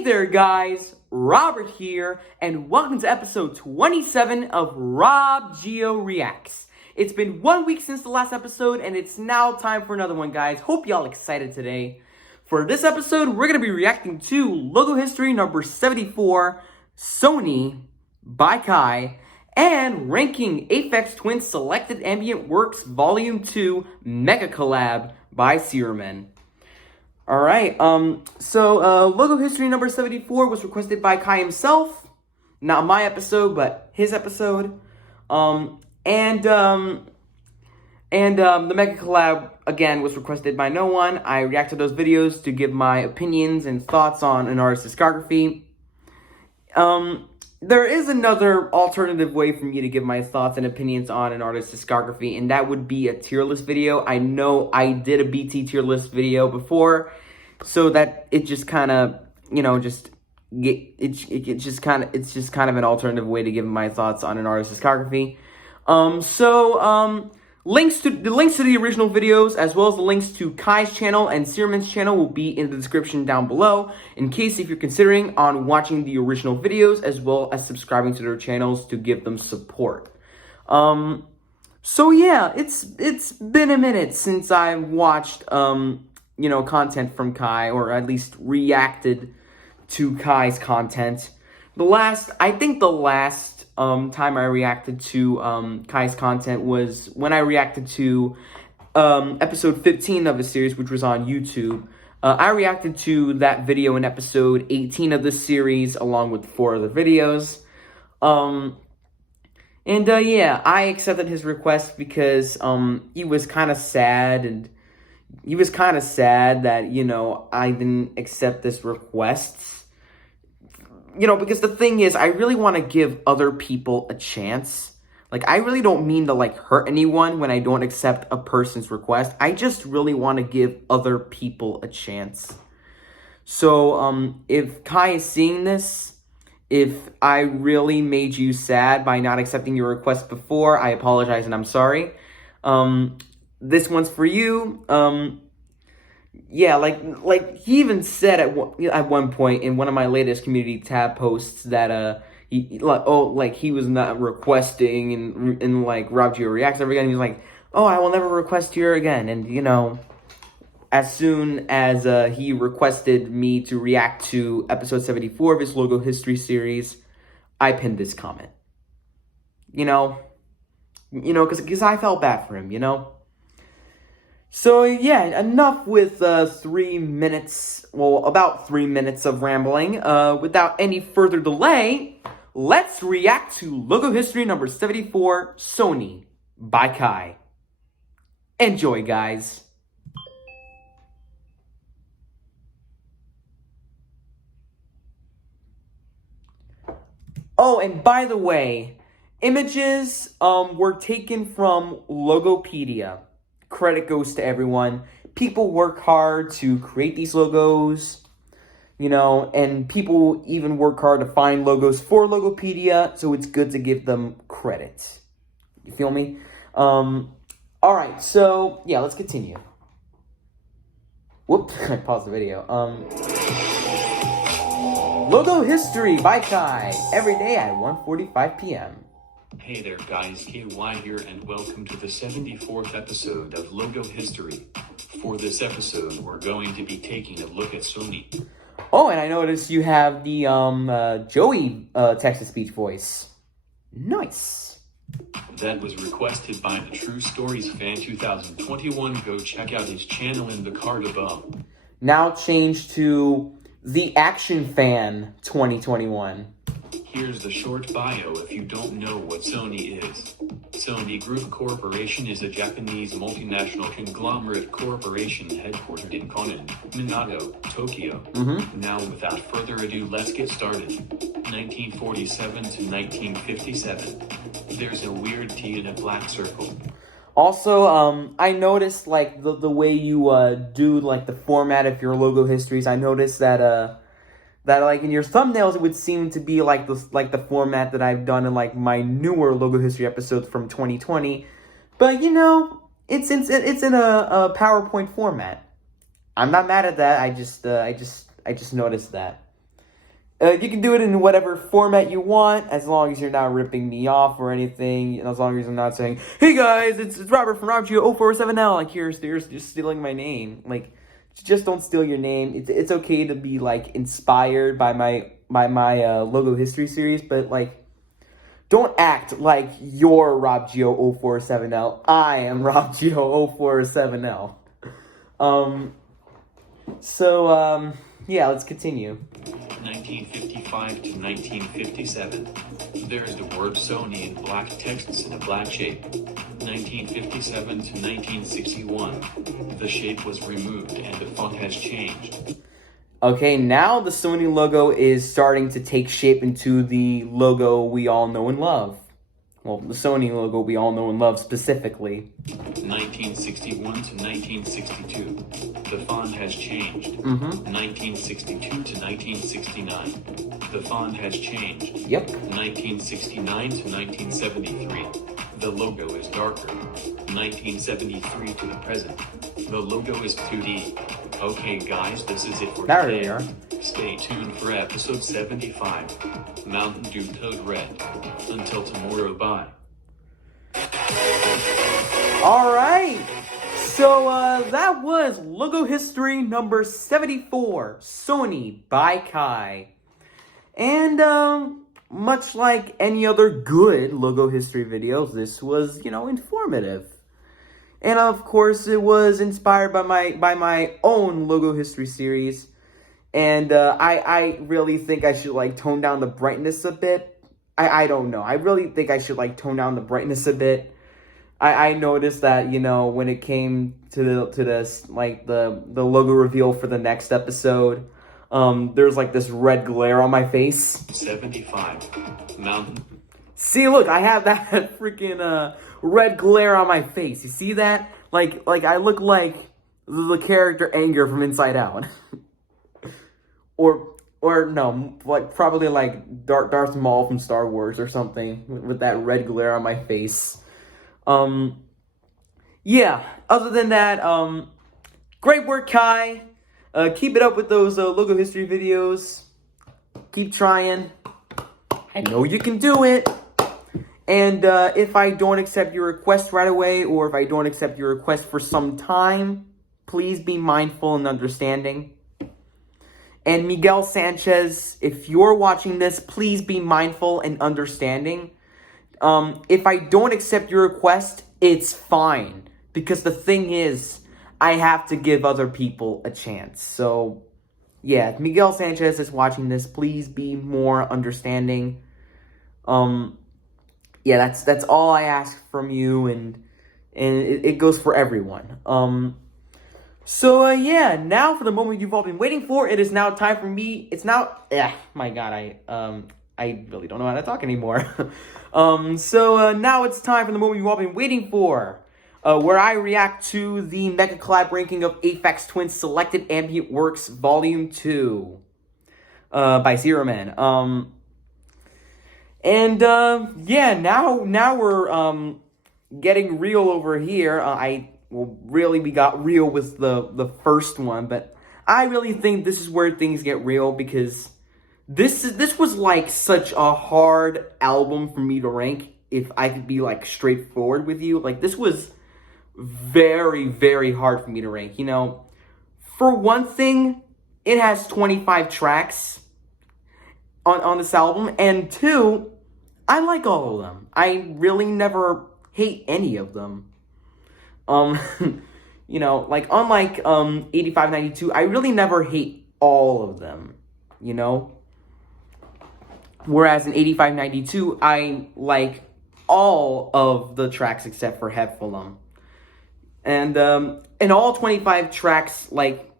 Hey there guys, Robert here, and welcome to episode 27 of RobGioReacts. It's been 1 week since the last episode, and it's now time for another one, guys. Hope y'all excited today. For this episode, we're going to be reacting to Logo History number 74, Sony by Kai, and ranking Aphex Twin Selected Ambient Works Volume 2 Megacollab by rum3n. Alright, Logo History number 74 was requested by Kai himself. Not my episode, but his episode. The Megacollab, again, was requested by no one. I react to those videos to give my opinions and thoughts on an artist's discography. There is another alternative way for me to give my thoughts and opinions on an artist's discography, and that would be a tier list video. I know I did a BT tier list video before, so that it just kind of, it's just kind of an alternative way to give my thoughts on an artist's discography. Links to the original videos, as well as the links to Kai's channel and rum3n's channel, will be in the description down below, in case if you're considering on watching the original videos, as well as subscribing to their channels to give them support. So yeah, it's been a minute since I watched, content from Kai, or at least reacted to Kai's content. I think the last time I reacted to Kai's content was when I reacted to episode 15 of the series, which was on YouTube. I reacted to that video in episode 18 of the series, along with 4 other videos. Yeah, I accepted his request because he was kind of sad, that, I didn't accept this request. Because the thing is, I really want to give other people a chance. Like, I really don't mean to, hurt anyone when I don't accept a person's request. I just really want to give other people a chance. So, if Kai is seeing this, if I really made you sad by not accepting your request before, I apologize and I'm sorry. This one's for you. Yeah, like he even said at one point in one of my latest community tab posts that he was not requesting in RobGioReacts ever again. He was like, "Oh, I will never request here again." And as soon as he requested me to react to episode 74 of his Logo History series, I pinned this comment. Because I felt bad for him, So, yeah, enough with 3 minutes, about 3 minutes of rambling. Without any further delay, let's react to Logo History number 74, Sony by Kai. Enjoy, guys. Oh, and by the way, images were taken from Logopedia. Credit goes to everyone. People work hard to create these logos, and people even work hard to find logos for Logopedia, so it's good to give them credit. You feel me? Alright, so, yeah, let's continue. Whoop, I paused the video. Logo History by Kai, every day at 1:45 p.m. Hey there guys, KY here and welcome to the 74th episode of Logo History. For this episode, we're going to be taking a look at Sony. Oh, and I noticed you have the Joey text-to-speech voice. Nice. That was requested by the True Stories Fan 2021. Go check out his channel in the card above. Now changed to the Action Fan 2021. Here's the short bio if you don't know what Sony is. Sony Group Corporation is a Japanese multinational conglomerate corporation headquartered in Konan, Minato, Tokyo. Now without further ado, let's get started. 1947 to 1957. There's a weird T in a black circle. Also, I noticed the way you do the format of your Logo histories. I noticed that in your thumbnails it would seem to be the format that I've done in my newer Logo History episodes from 2020, but it's in a PowerPoint format. I'm not mad at that. I just noticed that. You can do it in whatever format you want, as long as you're not ripping me off or anything, and as long as I'm not saying, "Hey guys, it's Robert from RobGioReacts, like you're just stealing my name." Like, just don't steal your name. It's okay to be like inspired by my logo history series, but like, don't act like you're RobGio047L. I am RobGio047L. Yeah, let's continue. 1955 to 1957. There's the word Sony in black texts in a black shape. 1957 to 1961. The shape was removed and the font has changed. Okay, now the Sony logo is starting to take shape into the logo we all know and love. Well, the Sony logo we all know and love specifically. 1961 to 1962. The font has changed. 1962 to 1969. The font has changed. Yep. 1969 to 1973. The logo is darker. 1973 to the present. The logo is 2D. Okay guys, this is it for There today. we are. Stay tuned for episode 75. Mountain Dew Code Red. Until tomorrow, bye. Alright, so that was logo history number 74, Sony by Kai. And much like any other good logo history videos, this was, informative. And of course, it was inspired by my own logo history series. And I really think I should like tone down the brightness a bit. I don't know. I really think I should like tone down the brightness a bit. I noticed that, when it came to this like the logo reveal for the next episode, there's like this red glare on my face. 75. Mountain. See, look, I have that freaking red glare on my face. You see that? Like I look like the character Anger from Inside Out. Or no, like probably like Darth Maul from Star Wars or something with that red glare on my face. Yeah, other than that, great work, Kai. Keep it up with those logo history videos. Keep trying. I know you can do it. And if I don't accept your request right away, or if I don't accept your request for some time, please be mindful and understanding. And Miguel Sanchez, if you're watching this, please be mindful and understanding. If I don't accept your request, it's fine. Because the thing is, I have to give other people a chance. So, yeah, if Miguel Sanchez is watching this, please be more understanding. Yeah, that's all I ask from you, and it goes for everyone. Yeah, now for the moment you've all been waiting for. It is now time for me. It's now, my God, I really don't know how to talk anymore. Now it's time for the moment you've all been waiting for, where I react to the Megacollab ranking of Aphex Twins Selected Ambient Works Volume 2, by rum3n. Yeah, now we're, getting real over here. We got real with the first one, but I really think this is where things get real, because this was like such a hard album for me to rank, if I could be like straightforward with you. Like, this was very, very hard for me to rank. For one thing, it has 25 tracks on this album, and two, I like all of them. I really never hate any of them. Like, unlike 8592, I really never hate all of them, Whereas in 8592, I like all of the tracks except for Hepfulum. And all 25 tracks, like,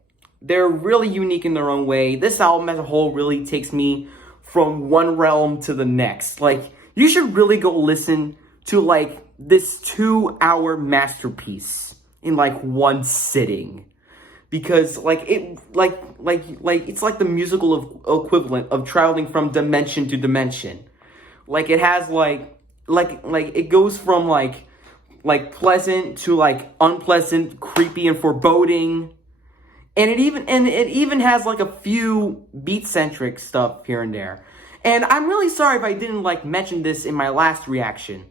they're really unique in their own way. This album as a whole really takes me from one realm to the next. Like, you should really go listen to, like, this 2-hour masterpiece in, like, one sitting. Because, like, it's like the musical equivalent of traveling from dimension to dimension. Like, it has, like, it goes from, like pleasant to, like, unpleasant, creepy, and foreboding. And it even has like a few beat-centric stuff here and there. And I'm really sorry if I didn't like mention this in my last reaction,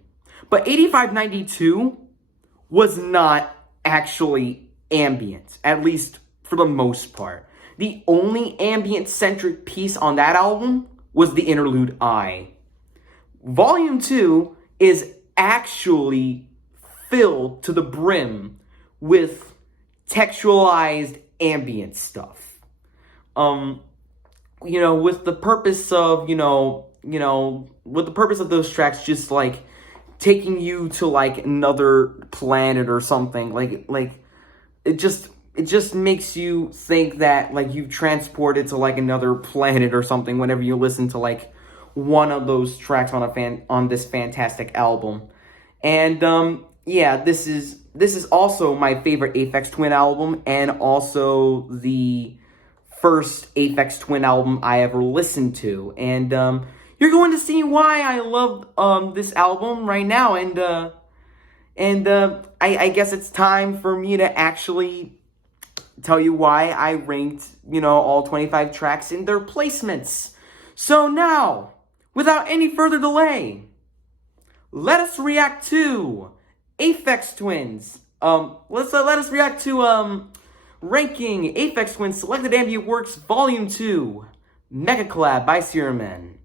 but 8592 was not actually ambient, at least for the most part. The only ambient-centric piece on that album was the interlude I. Volume 2 is actually filled to the brim with textualized ambient stuff. With the purpose of, with the purpose of those tracks just like taking you to like another planet or something. Like it just makes you think that like you've transported to like another planet or something whenever you listen to like one of those tracks on this fantastic album. And yeah, this is also my favorite Aphex Twin album, and also the first Aphex Twin album I ever listened to. And you're going to see why I love this album right now. And I guess it's time for me to actually tell you why I ranked, all 25 tracks in their placements. So now, without any further delay, let us react to Aphex Twins. Let us react to ranking Aphex Twins Selected Ambient Works Volume 2, Megacollab by rum3n.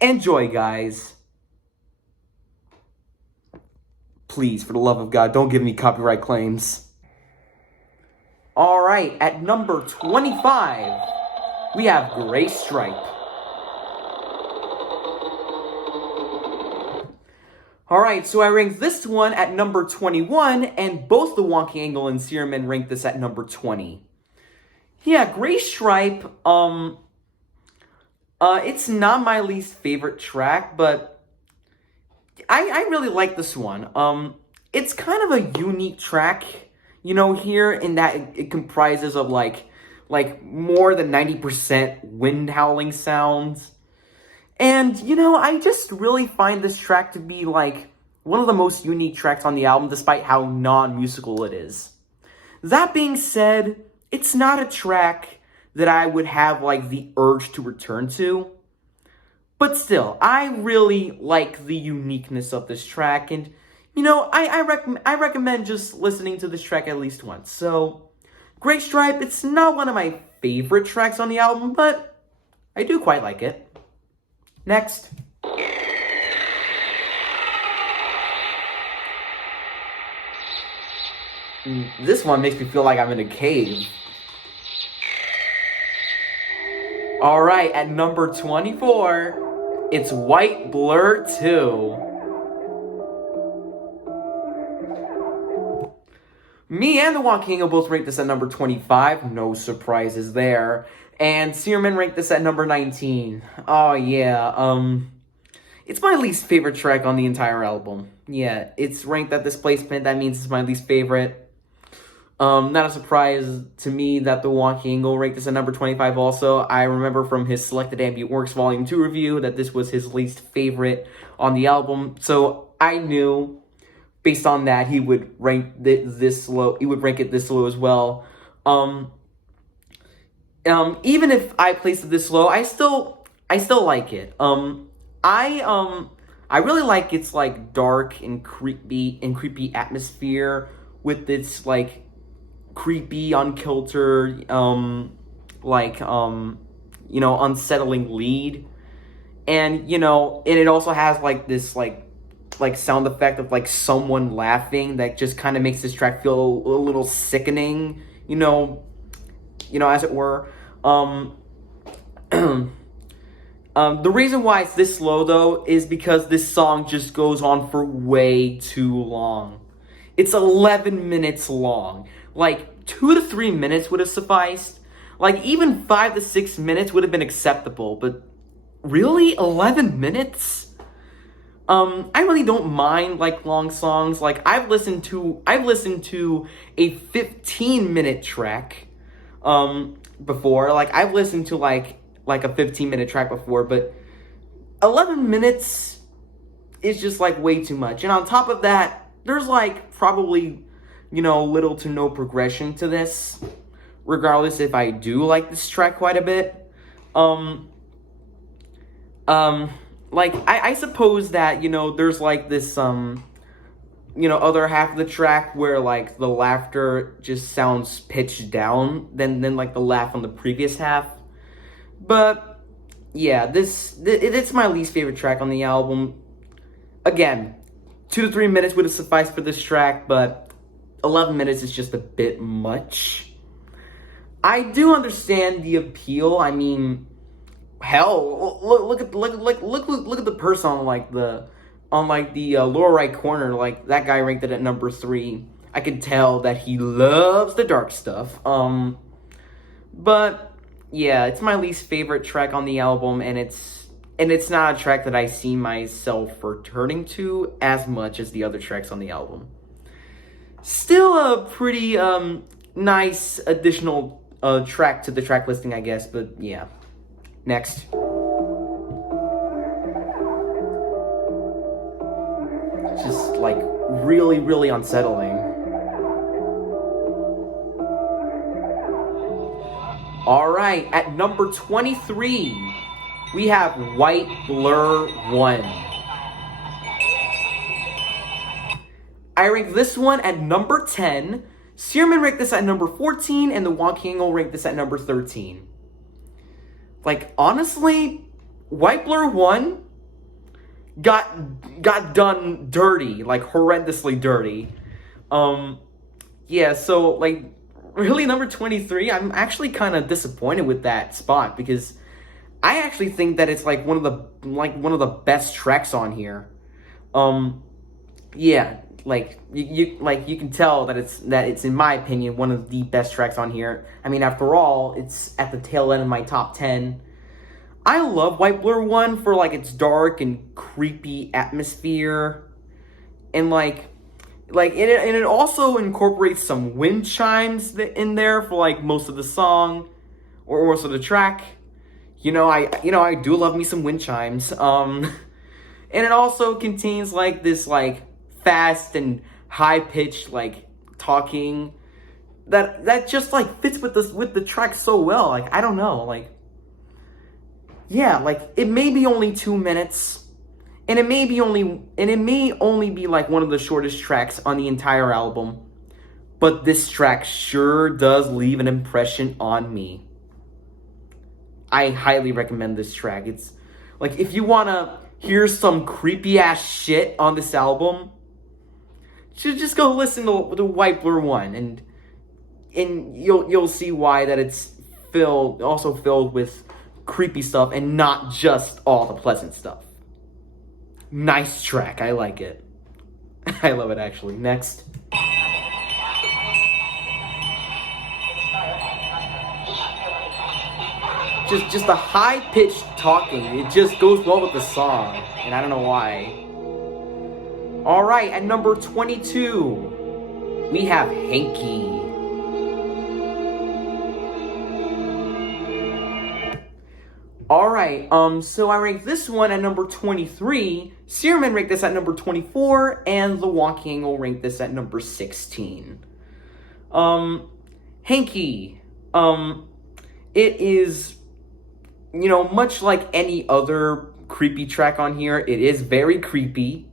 Enjoy, guys. Please, for the love of God, don't give me copyright claims. Alright, at number 25, we have Gray Stripe. Alright, so I ranked this one at number 21, and both the Wonky Angle and rum3n ranked this at number 20. Yeah, Gray Stripe, it's not my least favorite track, but I really like this one. It's kind of a unique track, here in that it comprises of like more than 90% wind howling sounds. And, I just really find this track to be, like, one of the most unique tracks on the album, despite how non-musical it is. That being said, it's not a track that I would have, like, the urge to return to. But still, I really like the uniqueness of this track, and, I recommend just listening to this track at least once. So, Gray Stripe, it's not one of my favorite tracks on the album, but I do quite like it. Next. This one makes me feel like I'm in a cave. Alright, at number 24, it's White Blur 2. Me and the Wonky Angle both ranked this at number 25, no surprises there. And rum3n ranked this at number 19. Oh, yeah, it's my least favorite track on the entire album. Yeah, it's ranked at this placement, that means it's my least favorite. Not a surprise to me that the Wonky Angle ranked this at number 25 also. I remember from his Selected Ambient Works Volume 2 review that this was his least favorite on the album. So I knew, based on that, he would rank this low. He would rank it this low as well. Even if I placed it this low, I still like it. I really like its like dark and creepy atmosphere with its like creepy, unkiltered, unsettling lead, and and it also has like this like sound effect of like someone laughing that just kind of makes this track feel a little sickening, as it were. The reason why it's this low, though, is because this song just goes on for way too long. It's 11 minutes long. Like, 2 to 3 minutes would have sufficed. Like, even 5 to 6 minutes would have been acceptable, but really? 11 minutes? I really don't mind, like, long songs. Like, I've listened to a 15-minute track, before. Like, I've listened to, like a 15-minute track before, but 11 minutes is just, like, way too much. And on top of that, there's, like, probably, little to no progression to this. regardless if I do like this track quite a bit. Like, I suppose that, you know, there's like this, you know, other half of the track where like the laughter just sounds pitched down than like the laugh on the previous half. But yeah, it's my least favorite track on the album. Again, 2 to 3 minutes would have sufficed for this track, but 11 minutes is just a bit much. I do understand the appeal. I mean, hell, look at the person on the lower right corner. Like, that guy ranked it at number 3. I can tell that he loves the dark stuff. But yeah, it's my least favorite track on the album, and it's not a track that I see myself returning to as much as the other tracks on the album. Still a pretty nice additional track to the track listing, I guess, but yeah. Next. Just like really, really unsettling. Alright, at number 23, we have White Blur 1. I ranked this one at number 10. Searman ranked this at number 14, and the Wonky Angle ranked this at number 13. Like, honestly, White Blur 1 got done dirty, like horrendously dirty. Yeah, so like really number 23, I'm actually kind of disappointed with that spot because I actually think that it's like one of the best tracks on here. Yeah, like you can tell that it's in my opinion one of the best tracks on here. I mean, after all, it's at the tail end of my top 10. I love White Blur 1 for like its dark and creepy atmosphere, and it also incorporates some wind chimes in there for like most of the song or most of the track. I do love me some wind chimes. And it also contains like this like fast and high pitched like talking that just like fits with the track so well. Like, I don't know, like, yeah, like it may be only 2 minutes, and it may only be like one of the shortest tracks on the entire album, but this track sure does leave an impression on me. I highly recommend this track. It's like, if you wanna hear some creepy ass shit on this album, just go listen to the White Blur 1, and you'll see why that it's also filled with creepy stuff and not just all the pleasant stuff. Nice track. I like it. I love it, actually. Next. Just the high-pitched talking. It just goes well with the song, and I don't know why. Alright, at number 22, we have Hanky. Alright, so I ranked this one at number 23, Searman ranked this at number 24, and the Wonky Angle ranked this at number 16. Hanky, it is, much like any other creepy track on here, it is very creepy.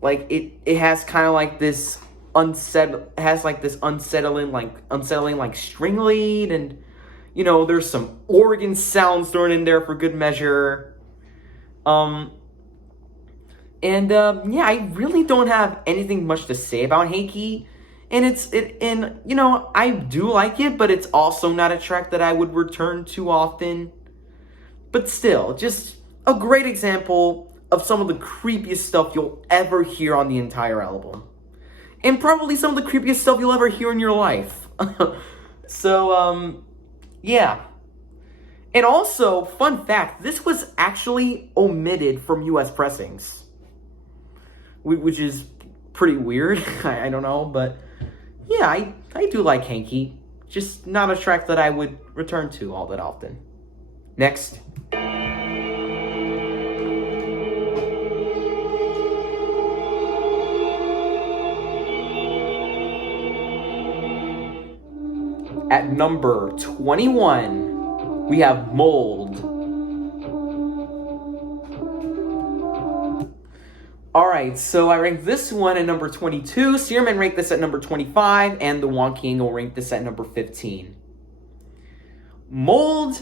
Like, it has kind of like this unsettling string lead, and there's some organ sounds thrown in there for good measure. Yeah, I really don't have anything much to say about Hanky. And I do like it, but it's also not a track that I would return to often. But still, just a great example of some of the creepiest stuff you'll ever hear on the entire album. And probably some of the creepiest stuff you'll ever hear in your life. So, yeah. And also, fun fact, this was actually omitted from US pressings. Which is pretty weird. I don't know, but yeah, I do like Hanky. Just not a track that I would return to all that often. Next. At number 21, we have Mold. Alright, so I ranked this one at number 22, Searman ranked this at number 25, and the Wonky Angle ranked this at number 15. Mold,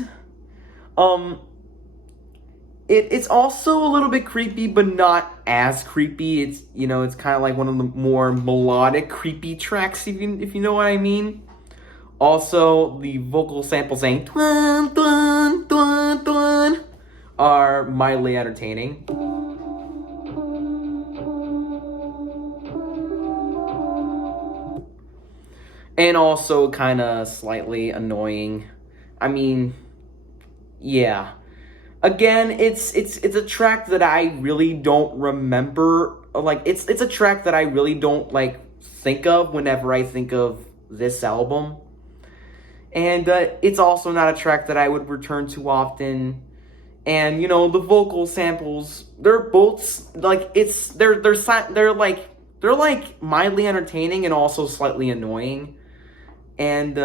it's also a little bit creepy, but not as creepy. It's, you know, it's kind of like one of the more melodic, creepy tracks, if you know what I mean. Also, the vocal samples saying "dun dun dun dun" are mildly entertaining. And also kind of slightly annoying. I mean, yeah. Again, it's a track that I really don't remember. Like, it's a track that I really don't, like, think of whenever I think of this album. And it's also not a track that I would return to often. And, you know, the vocal samples, they're both, like, they're like mildly entertaining and also slightly annoying. And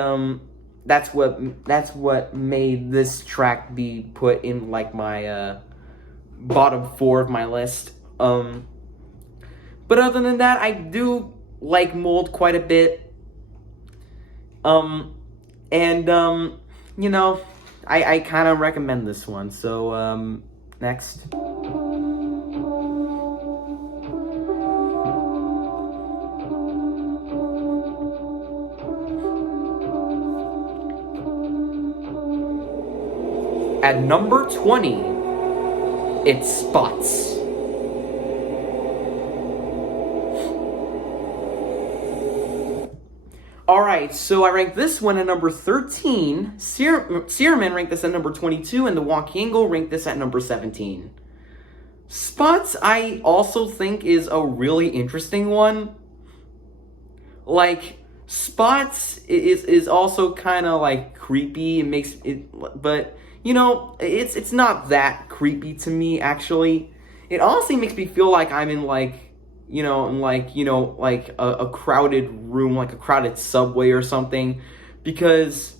that's what made this track be put in, like, my bottom 4 of my list. But other than that, I do like Mold quite a bit. You know, I kind of recommend this one. So next. At number 20, it's Spots. Alright, so I ranked this one at number 13. Searman ranked this at number 22, and the Wonky Angle ranked this at number 17. Spots, I also think, is a really interesting one. Like, Spots is also kind of, like, creepy. It makes it, but, you know, it's not that creepy to me, actually. It honestly makes me feel like I'm in, like, a crowded room, like a crowded subway or something, because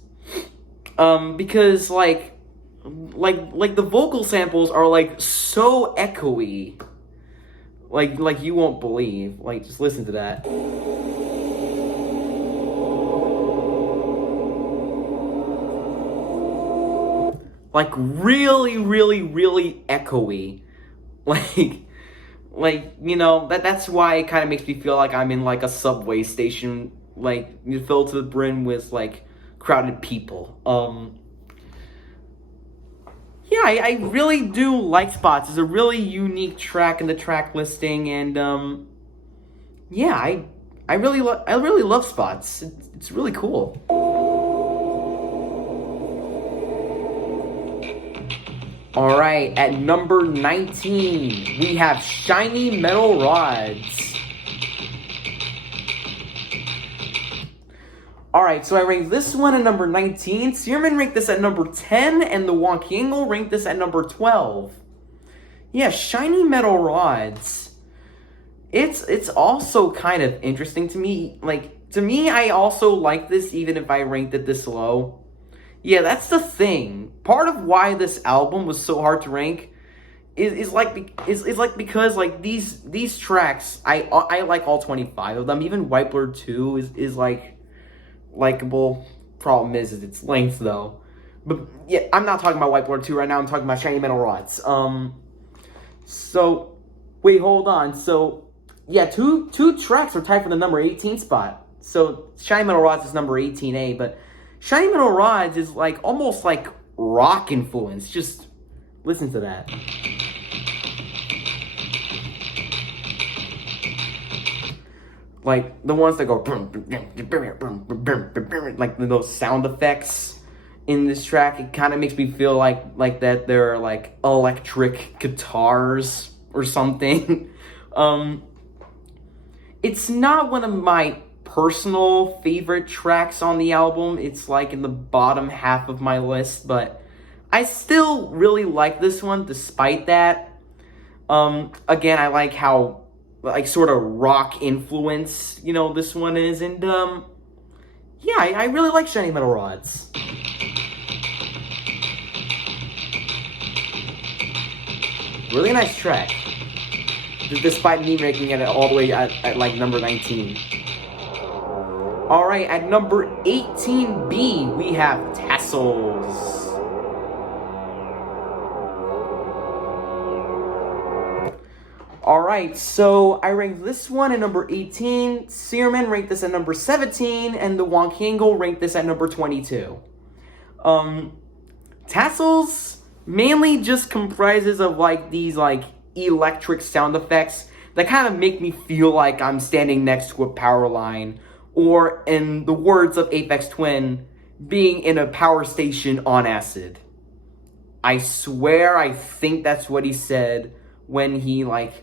like the vocal samples are, like, so echoey, like you won't believe. Like, just listen to that. Like, really, really, really echoey. Like, you know, that's why it kind of makes me feel like I'm in, like, a subway station, like, filled to the brim with, like, crowded people. Yeah, I really do like Spots. It's a really unique track in the track listing, and, yeah, I really love Spots. It's really cool. Alright, at number 19, we have Shiny Metal Rods. Alright, so I ranked this one at number 19. Searman ranked this at number 10, and the Wonky Angle ranked this at number 12. Yeah, Shiny Metal Rods. It's also kind of interesting to me. Like, to me, I also like this even if I ranked it this low. Yeah, that's the thing. Part of why this album was so hard to rank is because, like, these tracks, I like all 25 of them. Even White Blur 2 is like likable. Problem is its length, though. But yeah, I'm not talking about White Blur 2 right now. I'm talking about Shiny Metal Rods. So wait, hold on. So yeah, two tracks are tied for the number 18 spot. So Shiny Metal Rods is number 18A, but Shiny Metal Rods is, like, almost like rock influence. Just listen to that. Like, the ones that go like those sound effects in this track, it kind of makes me feel like that they're, like, electric guitars or something. It's not one of my personal favorite tracks on the album. It's, like, in the bottom half of my list, but I still really like this one despite that. Again, I like how, like, sort of rock influence, you know, this one is, and yeah, I really like Shiny Metal Rods. Really nice track. Despite me ranking it all the way at like number 19. Alright, at number 18B, we have Tassels. Alright, so I ranked this one at number 18, Searman ranked this at number 17, and the Wonky Angle ranked this at number 22. Tassels mainly just comprises of like these like electric sound effects that kind of make me feel like I'm standing next to a power line, or in the words of Aphex Twin, being in a power station on acid. I swear I think that's what he said when he like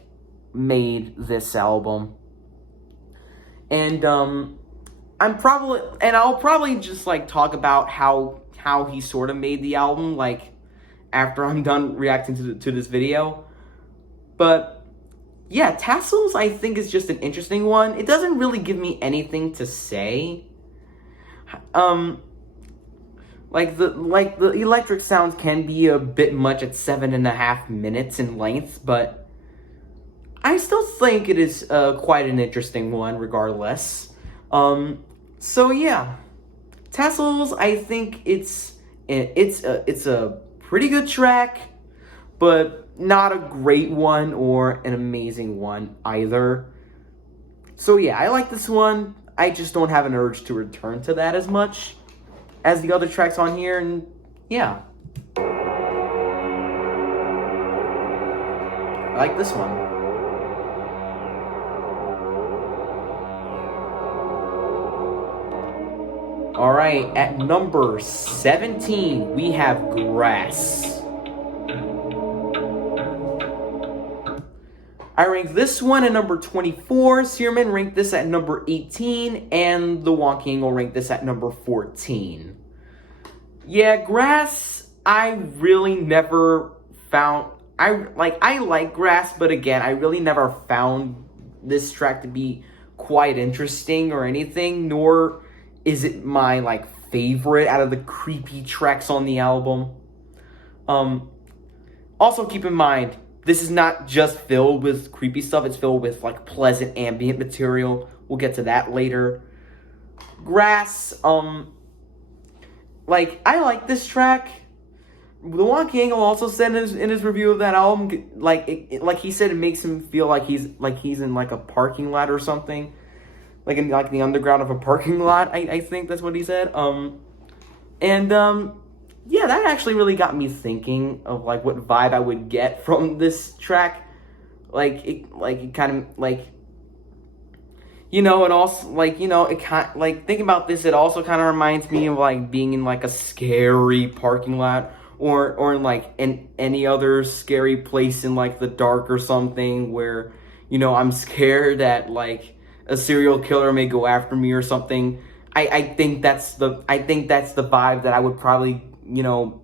made this album. And I'll probably just like talk about how he sort of made the album like after I'm done reacting to this video. But yeah, Tassels I think is just an interesting one. It doesn't really give me anything to say. Like the electric sounds can be a bit much at 7.5 minutes in length, but I still think it is quite an interesting one regardless. So yeah, Tassels, I think it's a pretty good track, but not a great one or an amazing one either. So yeah, I like this one. I just don't have an urge to return to that as much as the other tracks on here, and yeah. I like this one. Alright, at number 17, we have Grass. I ranked this one at number 24, Searman ranked this at number 18, and the Wonky Angle ranked this at number 14. Yeah, Grass, I really never found... I like Grass, but again, I really never found this track to be quite interesting or anything, nor is it my, like, favorite out of the creepy tracks on the album. Also keep in mind, this is not just filled with creepy stuff, it's filled with, like, pleasant ambient material. We'll get to that later. Grass, like, I like this track. The Wonky Angle also said in his review of that album, like, like he said, it makes him feel like he's in, like, a parking lot or something. Like, in, like, the underground of a parking lot, I think that's what he said. Yeah, that actually really got me thinking of, like, what vibe I would get from this track. It kind of, like, you know, it also, like, you know, it kind of, like, thinking about this, it also kind of reminds me of, like, being in, like, a scary parking lot, or in, like, in any other scary place in, like, the dark or something, where, you know, I'm scared that, like, a serial killer may go after me or something. I think that's the vibe that I would probably, you know,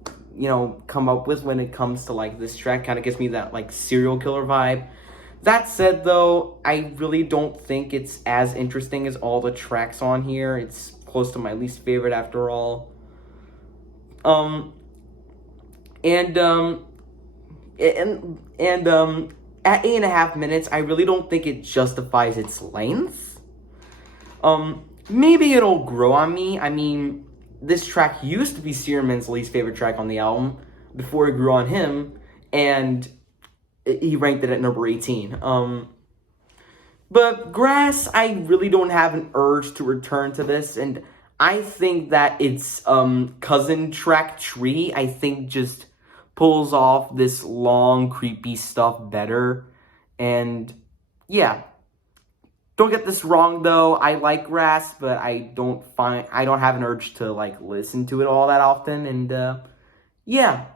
come up with when it comes to, like, this track. Kind of gives me that, like, serial killer vibe. That said, though, I really don't think it's as interesting as all the tracks on here. It's close to my least favorite after all. At 8.5 minutes, I really don't think it justifies its length. Maybe it'll grow on me. I mean, this track used to be Searman's least favorite track on the album before it grew on him, and he ranked it at number 18. But Grass, I really don't have an urge to return to this, and I think that its cousin track, Tree, I think just pulls off this long, creepy stuff better. And yeah, don't get this wrong though. I like Grass, but I don't have an urge to, like, listen to it all that often. And yeah,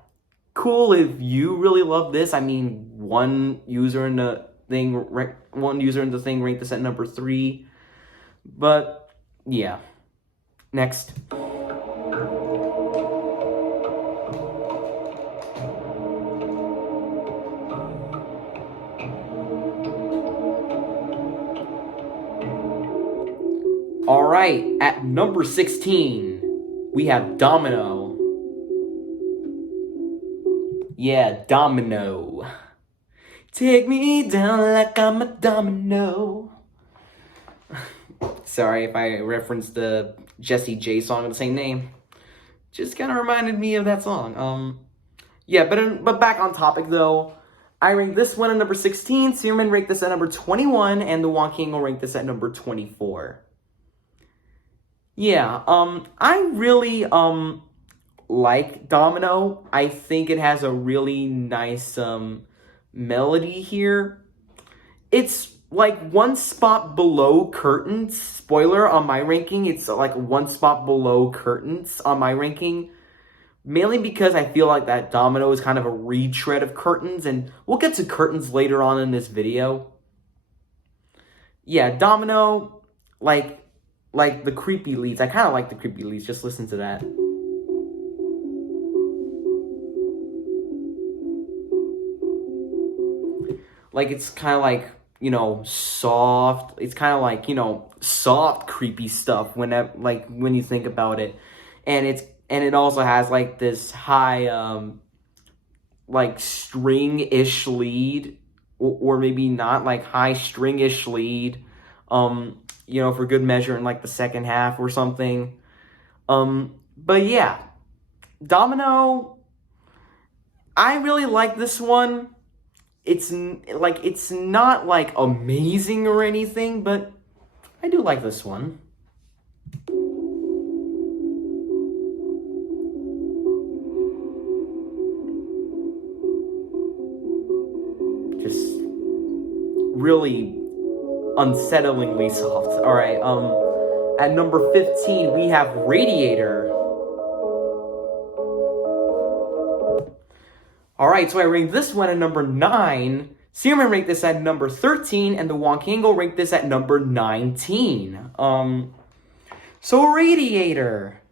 cool if you really love this. I mean, one user in the thing ranked this at number 3. But yeah, next. All right, at number 16, we have Domino. Yeah, Domino. Take me down like I'm a domino. Sorry if I referenced the Jessie J song with the same name. Just kind of reminded me of that song. Yeah, but back on topic though. I rank this one at number 16, Searman ranked this at number 21, and the Wonking will rank this at number 24. Yeah, I really, like Domino. I think it has a really nice, melody here. It's like one spot below Curtains. Spoiler on my ranking, it's like one spot below Curtains on my ranking. Mainly because I feel like that Domino is kind of a retread of Curtains, and we'll get to Curtains later on in this video. Yeah, Domino, like the creepy leads. I kind of like the creepy leads. Just listen to that. Like, it's kind of like, you know, soft. It's kind of like, you know, soft, creepy stuff when you think about it. And it also has, like, this high, like, string-ish lead. Or maybe not, like, high string-ish lead. You know, for good measure in, like, the second half or something. But, yeah. Domino, I really like this one. It's not, like, amazing or anything, but I do like this one. Just really unsettlingly soft. All right, at number 15, we have Radiator. All right, so I ranked this one at number 9. Searman ranked this at number 13, and the Wonkango ranked this at number 19. So Radiator.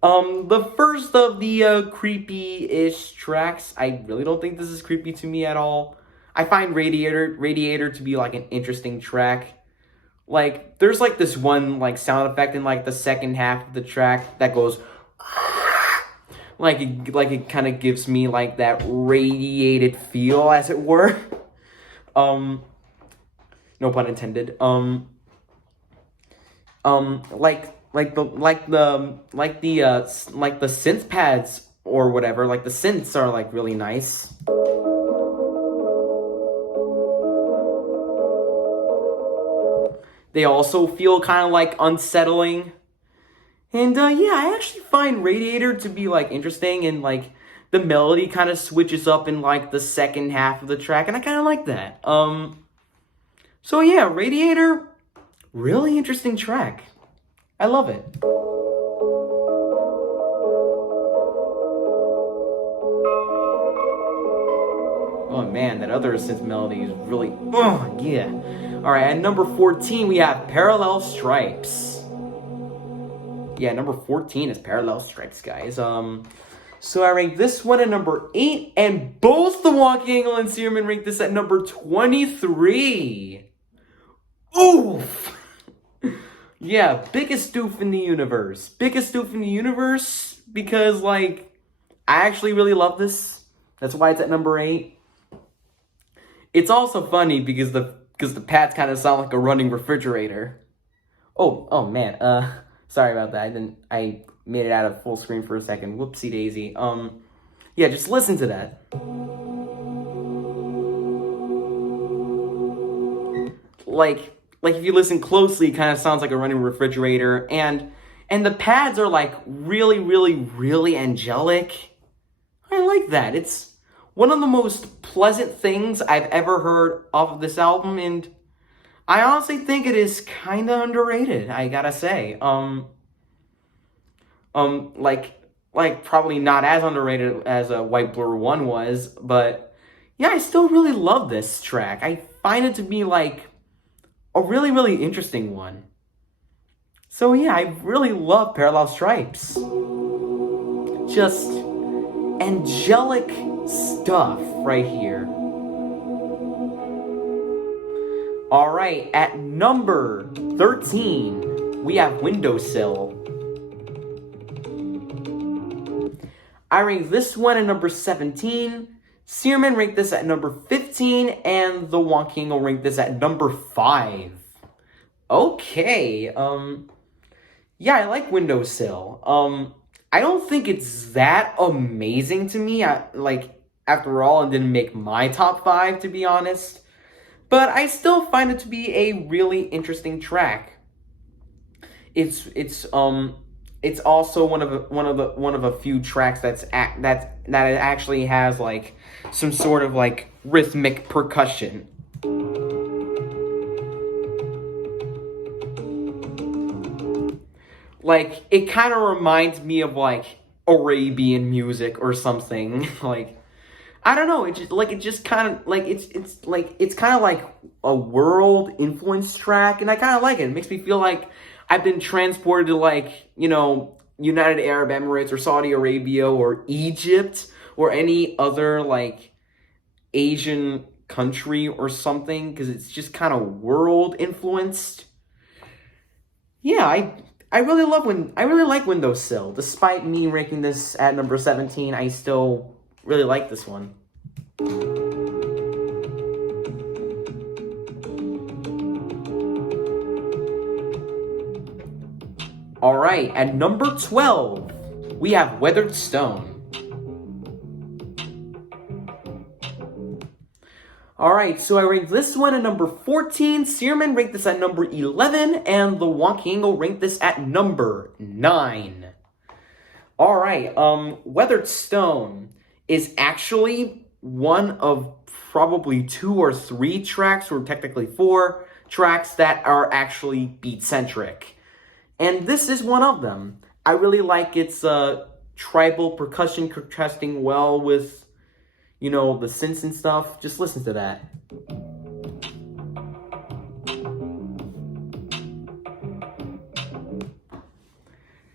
The first of the creepy-ish tracks. I really don't think this is creepy to me at all. I find Radiator to be like an interesting track. Like, there's like this one like sound effect in like the second half of the track that goes like it kind of gives me like that radiated feel, as it were. No pun intended. Like the synth pads or whatever, like the synths are like really nice. They also feel kind of like unsettling. And yeah, I actually find Radiator to be like interesting, and like the melody kind of switches up in like the second half of the track, and I kind of like that. So yeah, Radiator, really interesting track. I love it. Oh man, that other synth melody is really, oh yeah. All right, at number 14, we have Parallel Stripes. Yeah, number 14 is Parallel Stripes, guys. So I ranked this one at number 8, and both the Wonkango and Searman ranked this at number 23. Oof! Yeah, biggest doof in the universe. Biggest doof in the universe because, like, I actually really love this. That's why it's at number 8. It's also funny because the pads kind of sound like a running refrigerator. Oh man, sorry about that. I made it out of full screen for a second. Whoopsie daisy. Yeah, just listen to that. Like if you listen closely, it kind of sounds like a running refrigerator, and the pads are like really, really, really angelic. I like that. It's one of the most pleasant things I've ever heard off of this album, and I honestly think it is kind of underrated, I gotta say. Like probably not as underrated as White Blur 1 was, but yeah, I still really love this track. I find it to be like a really, really interesting one. So yeah, I really love Parallel Stripes. Just angelic stuff right here. All right, at number 13, we have Windowsill. I rank this one at number 17. Searman ranked this at number 15, and the Wonking will rank this at number 5. Okay, yeah, I like Windowsill. I don't think it's that amazing to me. After all, it didn't make my top 5, to be honest. But I still find it to be a really interesting track. It's also one of a few tracks that actually has like some sort of like rhythmic percussion. Like, it kind of reminds me of like Arabian music or something. Like, I don't know. It's kind of like a world influence track, and I kind of like it. It makes me feel like I've been transported to like, you know, United Arab Emirates or Saudi Arabia or Egypt or any other like Asian country or something, because it's just kind of world influenced. Yeah, I really like Windowsill. Despite me ranking this at number 17, I still really like this one. Alright, at number 12, we have Weathered Stone. Alright, so I ranked this one at number 14, Searman ranked this at number 11, and the Wonking will rank this at number 9. Alright, Weathered Stone is actually one of probably 2 or 3 tracks, or technically 4 tracks, that are actually beat-centric. And this is one of them. I really like its tribal percussion contrasting well with, you know, the synths and stuff. Just listen to that.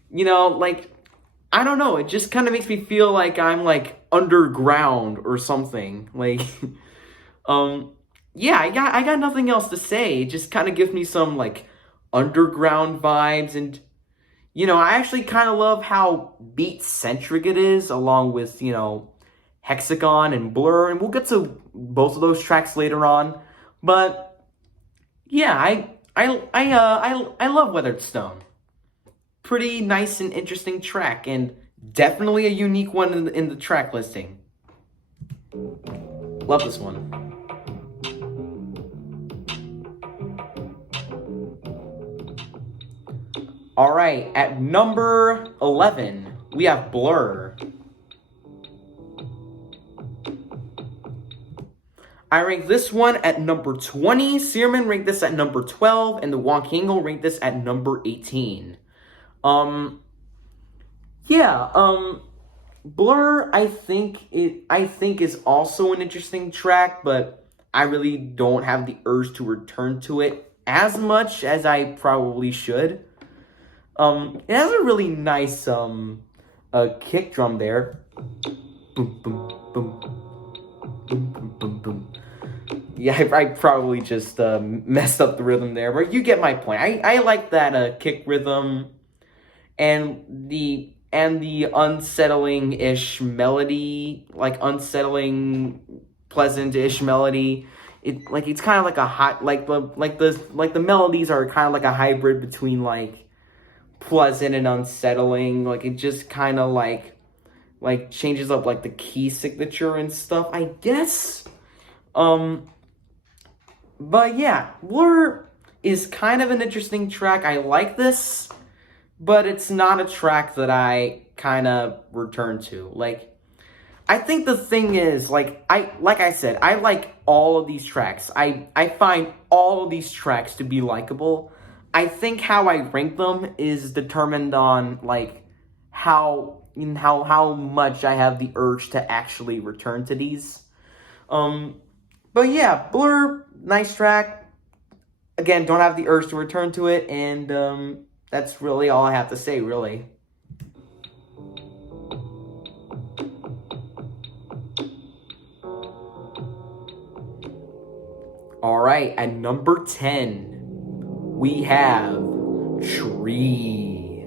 You know, like, I don't know, it just kind of makes me feel like I'm like underground or something. Like, yeah, I got nothing else to say. It just kind of gives me some like underground vibes, and you know, I actually kind of love how beat centric it is, along with, you know, Hexagon and Blur, and we'll get to both of those tracks later on. But yeah, I love Weathered Stone. Pretty nice and interesting track, and definitely a unique one in the track listing. Love this one. Alright, at number 11, we have Blur. I ranked this one at number 20, Searman ranked this at number 12, and the Wonking ranked this at number 18. Blur, I think is also an interesting track, but I really don't have the urge to return to it as much as I probably should. It has a really nice kick drum there. Boom, boom, boom, boom, boom, boom, boom. Yeah, I probably just messed up the rhythm there, but you get my point. I like that kick rhythm, and the unsettling-ish melody, like unsettling, pleasant-ish melody. It's kind of like a hot, the melodies are kind of like a hybrid between like pleasant and unsettling. Like, it just kind of like changes up like the key signature and stuff, I guess. But yeah, Blur is kind of an interesting track. I like this, but it's not a track that I kind of return to. Like, I think the thing is, like I said, I like all of these tracks. I find all of these tracks to be likable. I think how I rank them is determined on like how much I have the urge to actually return to these. But yeah, Blur, nice track. Again, don't have the urge to return to it, and that's really all I have to say, really. Alright, at number 10, we have Tree.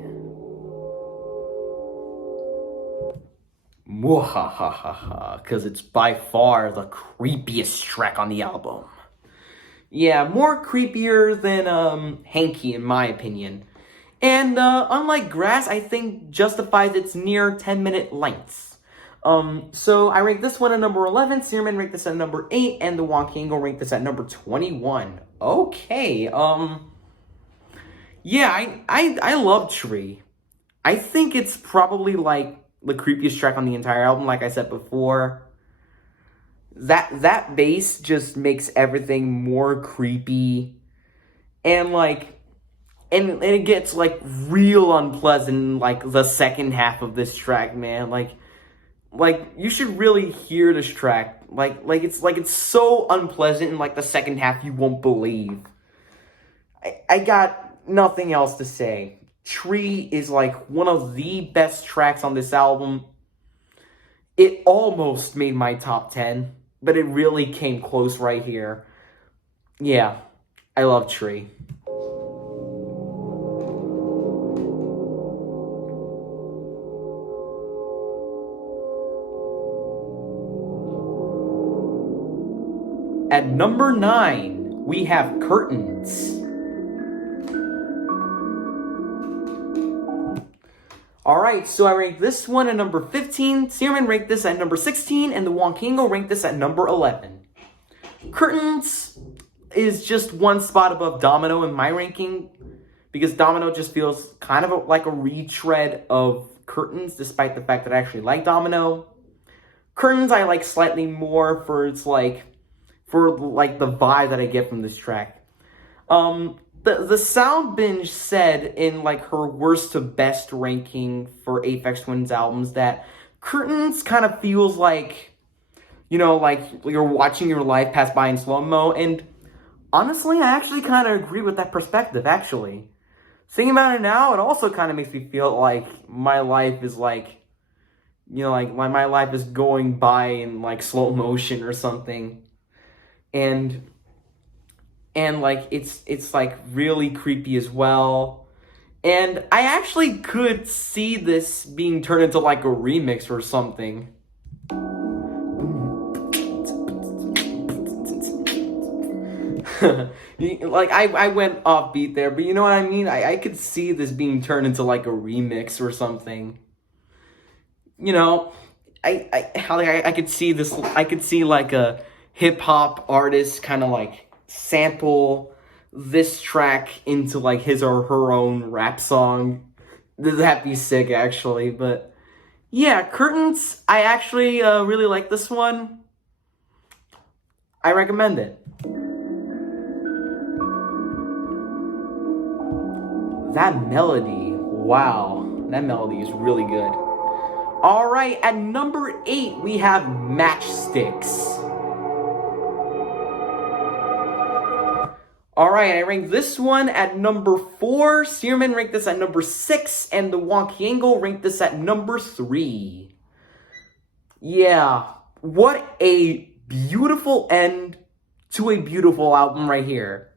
Mwahahaha, because it's by far the creepiest track on the album. Yeah, more creepier than Hanky in my opinion. And unlike Grass, I think justifies its near 10-minute lengths. So I rank this one at number 11, Searman ranked this at number 8, and the Wonky Angle ranked this at number 21. Okay, yeah, I love Tree. I think it's probably like the creepiest track on the entire album, like I said before. That bass just makes everything more creepy. And like and it gets like real unpleasant in like the second half of this track, man. Like you should really hear this track. Like it's so unpleasant in like the second half you won't believe. I got nothing else to say. Tree is like one of the best tracks on this album. It almost made my top 10, but it really came close right here. Yeah, I love Tree. At number 9, we have Curtains. Alright, so I ranked this one at number 15, Searman ranked this at number 16, and the Wonky Angle ranked this at number 11. Curtains is just one spot above Domino in my ranking, because Domino just feels kind of like a retread of Curtains, despite the fact that I actually like Domino. Curtains I like slightly more for its the vibe that I get from this track. The Sound Binge said in like her worst to best ranking for Aphex Twin's albums that Curtains kind of feels like, you know, like you're watching your life pass by in slow-mo, and honestly, I actually kind of agree with that perspective, actually. Thinking about it now, it also kind of makes me feel like my life is like, you know, like my life is going by in like slow motion or something. And like it's like really creepy as well. And I actually could see this being turned into like a remix or something. Like I went offbeat there, but you know what I mean? I could see this being turned into like a remix or something. You know, I could see this. I could see like a hip hop artist kind of like sample this track into like his or her own rap song. That'd be sick, actually. But yeah, Curtains, I actually really like this one. I recommend it. That melody, wow, that melody is really good. All right, at number 8, we have Matchsticks. All right, I ranked this one at number 4. Searman ranked this at number 6, and the Wonky Angle ranked this at number 3. Yeah, what a beautiful end to a beautiful album right here.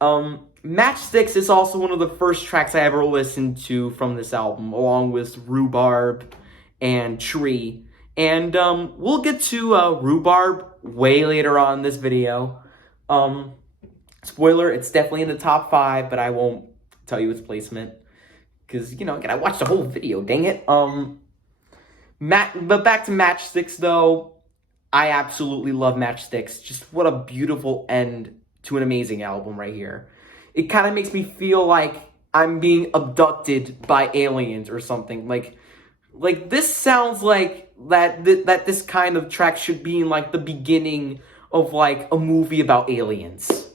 Matchsticks is also one of the first tracks I ever listened to from this album, along with Rhubarb and Tree. And we'll get to Rhubarb way later on in this video. Spoiler, it's definitely in the top 5, but I won't tell you its placement. Because, you know, I gotta watch the whole video, dang it. But back to Matchsticks, though. I absolutely love Matchsticks. Just what a beautiful end to an amazing album right here. It kind of makes me feel like I'm being abducted by aliens or something. Like this sounds like that this kind of track should be in like the beginning of like a movie about aliens.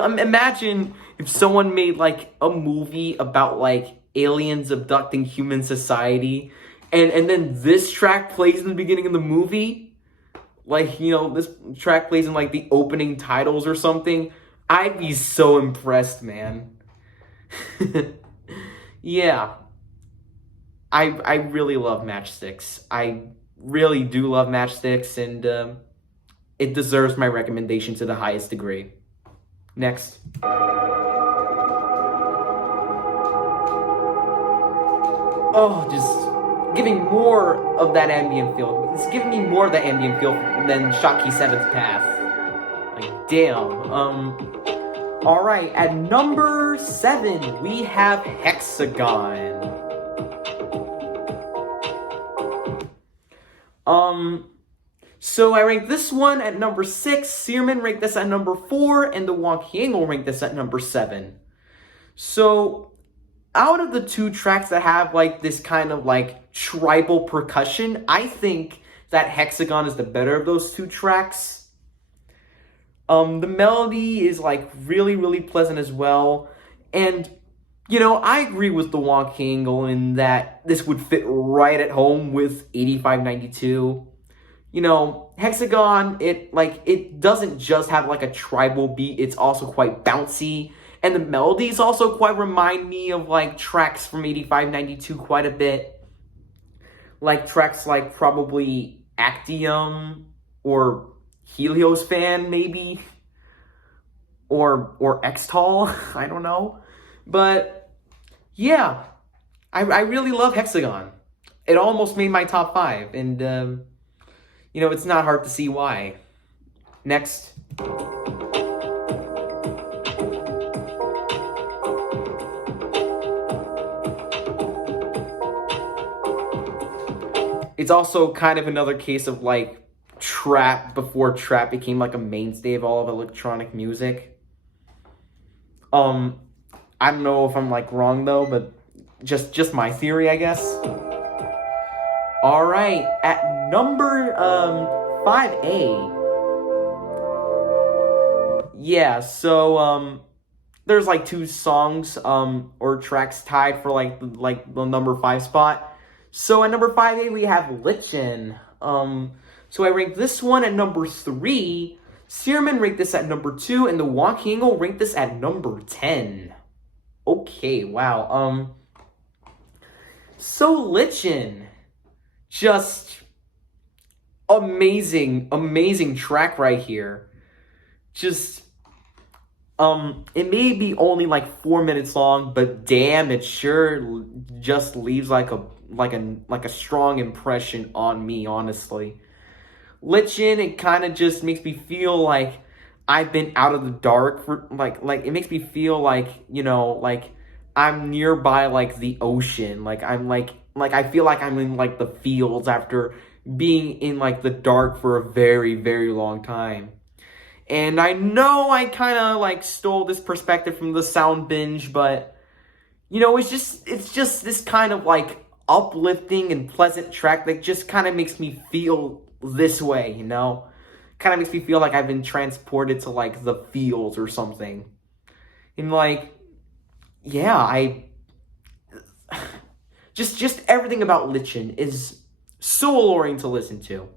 Imagine if someone made like a movie about like aliens abducting human society, and then this track plays in the beginning of the movie. Like, you know, this track plays in like the opening titles or something. I'd be so impressed, man. Yeah. I really love Matchsticks. I really do love Matchsticks, and it deserves my recommendation to the highest degree. Next. Oh, just giving more of that ambient feel. It's giving me more of that ambient feel than Shocky 7's Path. Like, damn. Alright, at number 7, we have Hexagon. So I ranked this one at number 6, Searman ranked this at number 4, and the Wonky Angle ranked this at number 7. So, out of the 2 tracks that have, like, this kind of, like, tribal percussion, I think that Hexagon is the better of those 2 tracks. The melody is, like, really, really pleasant as well. And, you know, I agree with the Wonky Angle in that this would fit right at home with 8592. You know, Hexagon, it doesn't just have, like, a tribal beat. It's also quite bouncy. And the melodies also quite remind me of, like, tracks from 8592 quite a bit. Like, tracks like probably Actium or Helios Fan, maybe. Or Xtol, I don't know. But, yeah, I really love Hexagon. It almost made my top 5, and, you know, it's not hard to see why. Next. It's also kind of another case of, like, trap before trap became, like, a mainstay of all of electronic music. I don't know if I'm, like, wrong, though, but just my theory, I guess. Alright, at number, 5A. Yeah, so, there's, like, 2 songs, or tracks tied for, like the number 5 spot. So at number 5A, we have Lichen. So I ranked this one at number 3. Searman ranked this at number 2, and the Wonky Angle ranked this at number 10. Okay, wow. So Lichen, just amazing track right here. Just, it may be only like 4 minutes long, but damn, it sure just leaves like a strong impression on me, honestly. Lichen, it kind of just makes me feel like I've been out of the dark for, like, it makes me feel like, you know, like, I'm nearby, like, the ocean. Like, I'm, like, I feel like I'm in, like, the fields after being in, like, the dark for a very, very long time. And I know I kind of, like, stole this perspective from the Sound Binge, but, you know, it's just this kind of, like, uplifting and pleasant track that just kind of makes me feel this way, you know? Kind of makes me feel like I've been transported to, like, the fields or something. And, like, yeah, just everything about Lichen is so alluring to listen to.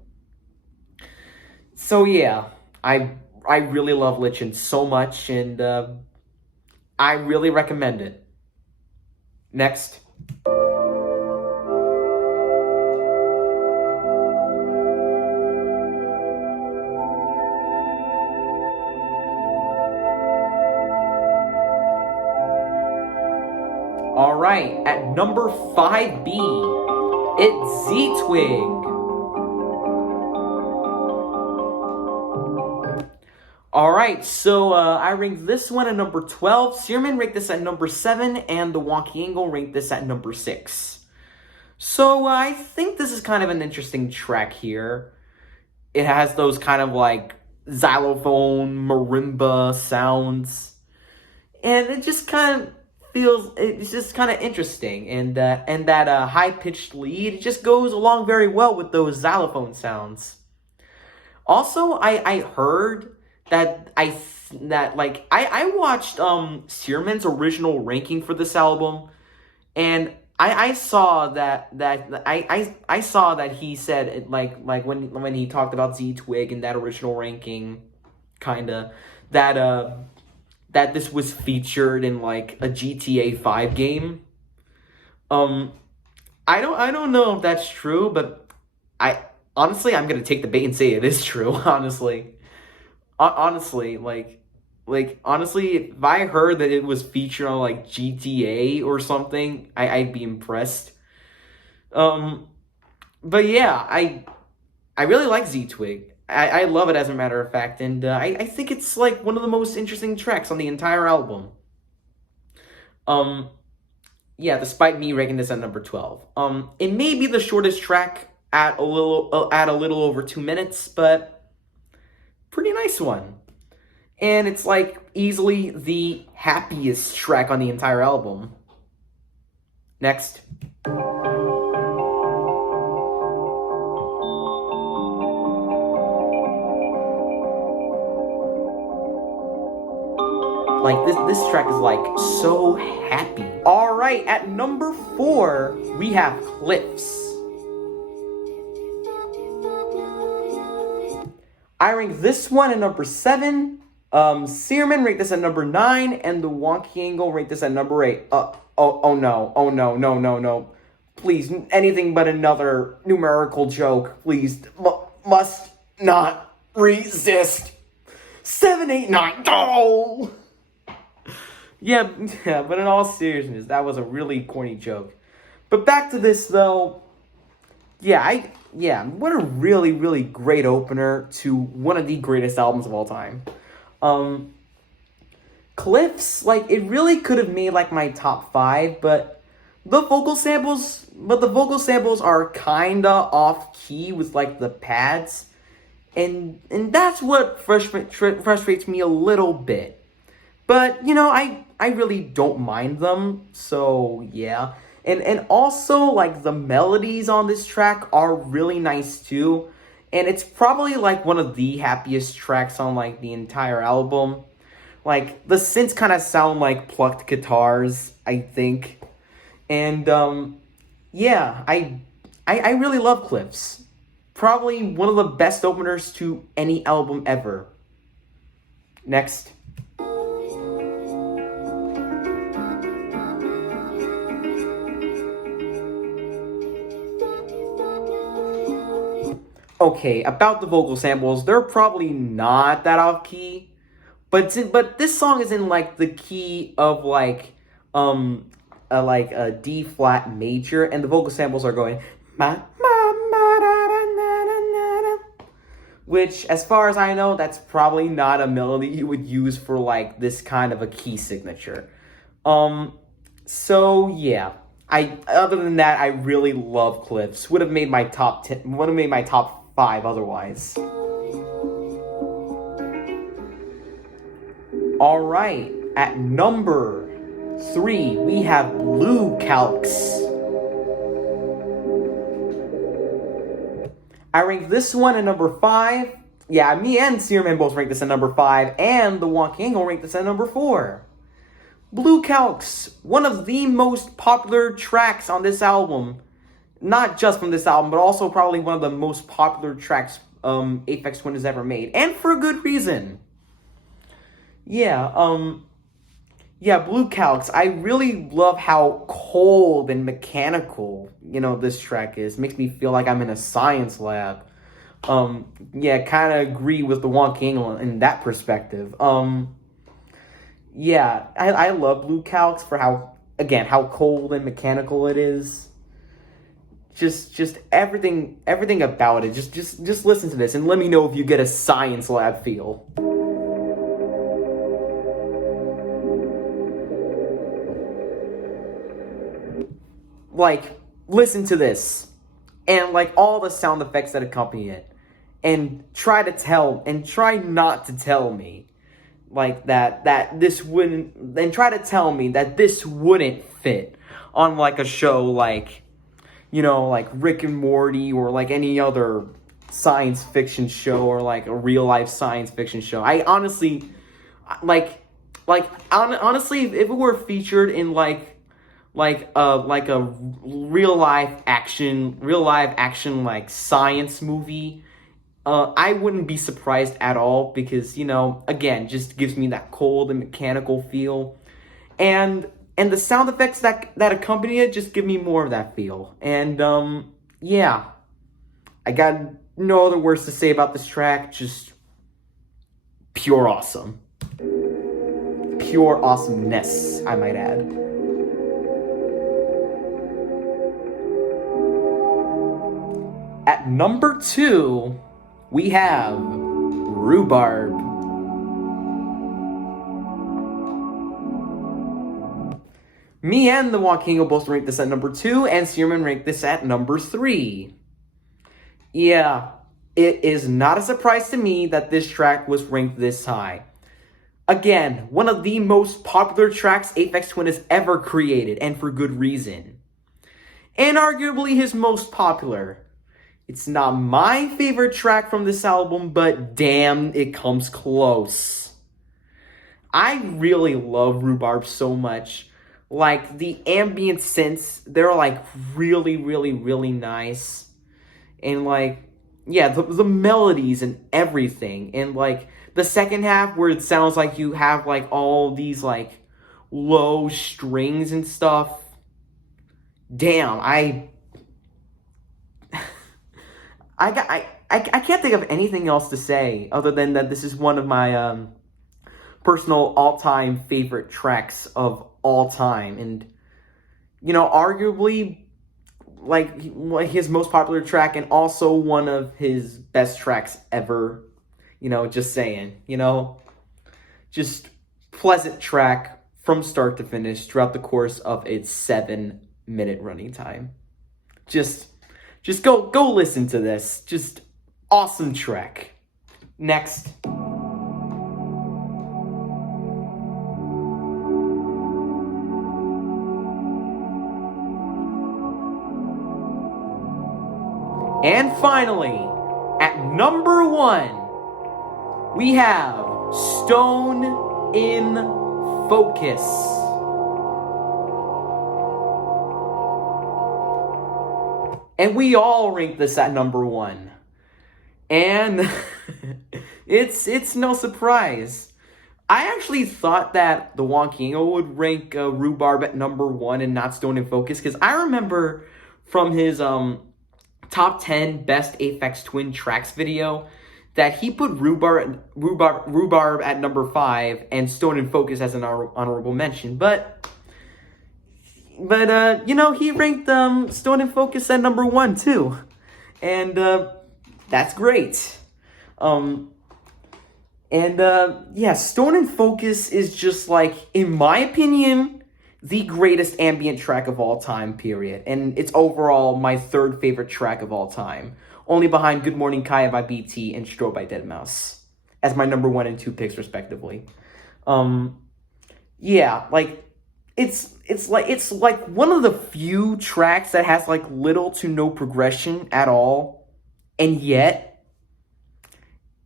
So, yeah, I really love Lichen so much, and I really recommend it. Next. Alright, at number 5B, it's Z-Twig. Alright, so I ranked this one at number 12, Searman ranked this at number 7, and the Wonky Angle ranked this at number 6. So I think this is kind of an interesting track here. It has those kind of like xylophone, marimba sounds, and it just kind of it's just kind of interesting, and that high-pitched lead, it just goes along very well with those xylophone sounds. Also, I heard that I watched Searman's original ranking for this album, and I saw that I saw that he said it, like when he talked about Z-Twig in that original ranking, kinda that this was featured in like a GTA 5 game. I don't know if that's true, but I'm gonna take the bait and say it is true, honestly. Honestly, honestly, if I heard that it was featured on like GTA or something, I'd be impressed. Um, but yeah, I really like Z-Twig. I love it as a matter of fact, and I think it's like one of the most interesting tracks on the entire album. Um, yeah, despite me ranking this at number 12. It may be the shortest track at a little over 2 minutes, but pretty nice one. And it's like easily the happiest track on the entire album. Next. Like this track is like so happy. All right, at number 4 we have Cliffs. I rank this one at number 7. Searman rate this at number 9, and the Wonky Angle rate this at number 8. Oh no. Please, anything but another numerical joke. Please, must not resist. 7, 8, 9. Oh! Yeah, but in all seriousness, that was a really corny joke. But back to this though. What a really, really great opener to one of the greatest albums of all time. Cliffs, like, it really could have made like my top 5, but the vocal samples are kinda off key with like the pads, and that's what frustrates me a little bit. But I really don't mind them, so yeah. And also, like, the melodies on this track are really nice too. And it's probably like one of the happiest tracks on like the entire album. Like, the synths kind of sound like plucked guitars, I think. And yeah, I really love Cliffs. Probably one of the best openers to any album ever. Next. Okay, about the vocal samples, they're probably not that off key, but this song is in like the key of like a D flat major, and the vocal samples are going ma ma ma da da na na na na, which, as far as I know, that's probably not a melody you would use for like this kind of a key signature. So yeah. Other than that, I really love Cliffs. Would have made my top 10. Would have made my top 5 otherwise. All right, at number 3 we have Blue Calx. I rank this one at number 5. Yeah, me and Searman both rank this at number 5, and the Wonky Angle rank this at number 4. Blue Calx, one of the most popular tracks on this album. Not just from this album, but also probably one of the most popular tracks Aphex Twin has ever made. And for a good reason. Yeah, Blue Calx. I really love how cold and mechanical, this track is. Makes me feel like I'm in a science lab. Yeah, kind of agree with the Wonky Angle in that perspective. Yeah, I love Blue Calx for how cold and mechanical it is. Just everything about it. Just listen to this and let me know if you get a science lab feel. Like, listen to this, and like all the sound effects that accompany it, and try not to tell me like that this wouldn't, and try to tell me that this wouldn't fit on like a show like, like Rick and Morty, or like any other science fiction show, or like a real life science fiction show. I honestly, honestly, if it were featured in like a real live action like science movie, I wouldn't be surprised at all, because again, just gives me that cold and mechanical feel, and the sound effects that accompany it just give me more of that feel. And yeah, I got no other words to say about this track. Just pure awesome. Pure awesomeness, I might add. At number 2, we have Rhubarb. Me and the Walking will both rank this at number 2, and Searman ranked this at number 3. Yeah, it is not a surprise to me that this track was ranked this high. Again, one of the most popular tracks Aphex Twin has ever created, and for good reason. And arguably his most popular. It's not my favorite track from this album, but damn, it comes close. I really love Rhubarb so much. Like, the ambient synths, they're like really, really, really nice. And like, yeah, the melodies and everything. And like, the second half where it sounds like you have like all these like low strings and stuff. Damn, I can't think of anything else to say other than that this is one of my personal all-time favorite tracks of all time. And, you know, arguably like his most popular track and also one of his best tracks ever. You know, just saying, you know, just pleasant track from start to finish throughout the course of its 7-minute running time. Just go listen to this. Just awesome track. Next. And finally, at number 1, we have Stone in Focus. And we all rank this at number 1. And it's no surprise. I actually thought that the Wonkingo would rank Rhubarb at number 1 and not Stone in Focus, because I remember from his top 10 best Aphex Twin tracks video that he put Rhubarb at number 5 and Stone in Focus as an honorable mention. But you know, he ranked Stone in Focus at number 1 too. And that's great. Yeah, Stone in Focus is just like, in my opinion, the greatest ambient track of all time, period. And it's overall my 3rd favorite track of all time. Only behind Good Morning Kaya by BT and Strobe by Deadmau5 as my number 1 and 2 picks, respectively. Yeah, like, it's like one of the few tracks that has like little to no progression at all, and yet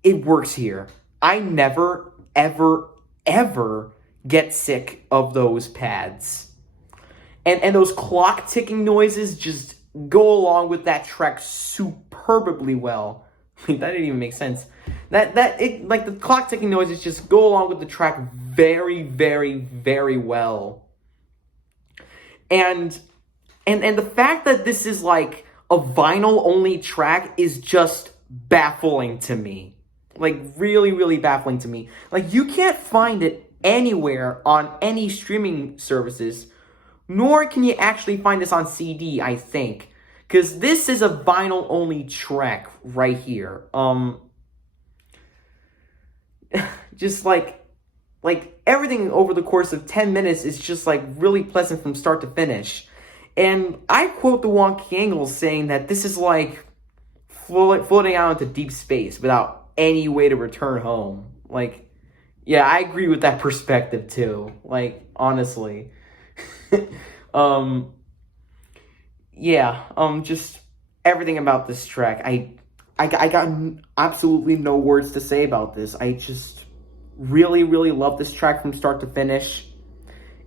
it works here. I never, ever, ever get sick of those pads. And those clock ticking noises just go along with that track superbly well. That didn't even make sense. Like the clock ticking noises just go along with the track very, very, very well. And the fact that this is like a vinyl only track is just baffling to me. Like, really, really baffling to me. Like, you can't find it anywhere on any streaming services, nor can you actually find this on CD, I think. Because this is a vinyl only track right here. Just like everything over the course of 10 minutes is just like really pleasant from start to finish. And I quote the wonky angles saying that this is like floating out into deep space without any way to return home. Like, yeah, I agree with that perspective too. Like, honestly. Just everything about this track. I got absolutely no words to say about this. I just really, really love this track from start to finish.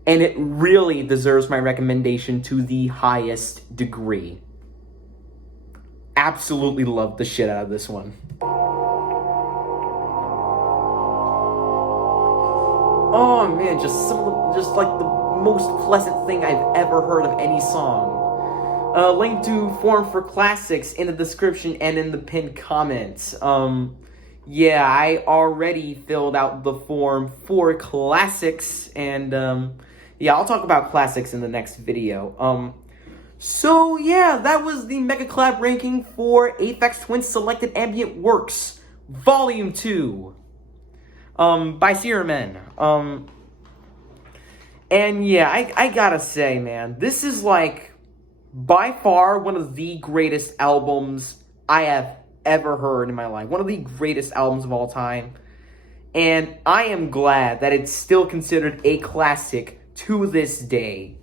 And it really deserves my recommendation to the highest degree. Absolutely love the shit out of this one. Oh man, just like the most pleasant thing I've ever heard of any song. Link to Forum for Classics in the description and in the pinned comments. yeah, I already filled out the form for classics, and yeah, I'll talk about classics in the next video. So yeah, that was the Megacollab ranking for Aphex Twin Selected Ambient Works, Volume 2, by rum3n. And yeah, I gotta say, man, this is like by far one of the greatest albums I have ever heard in my life. One of the greatest albums of all time. And I am glad that it's still considered a classic to this day.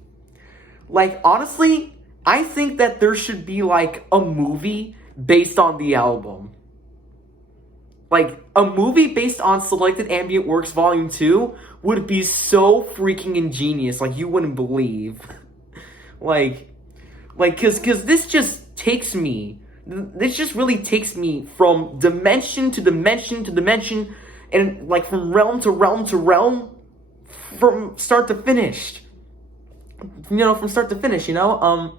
Like, honestly, I think that there should be like a movie based on the album. Like, a movie based on Selected Ambient Works Volume 2 would be so freaking ingenious, like, you wouldn't believe. Cause this just takes me, this just really takes me from dimension to dimension to dimension, and, like, from realm to realm to realm, from start to finish. You know, from start to finish, you know?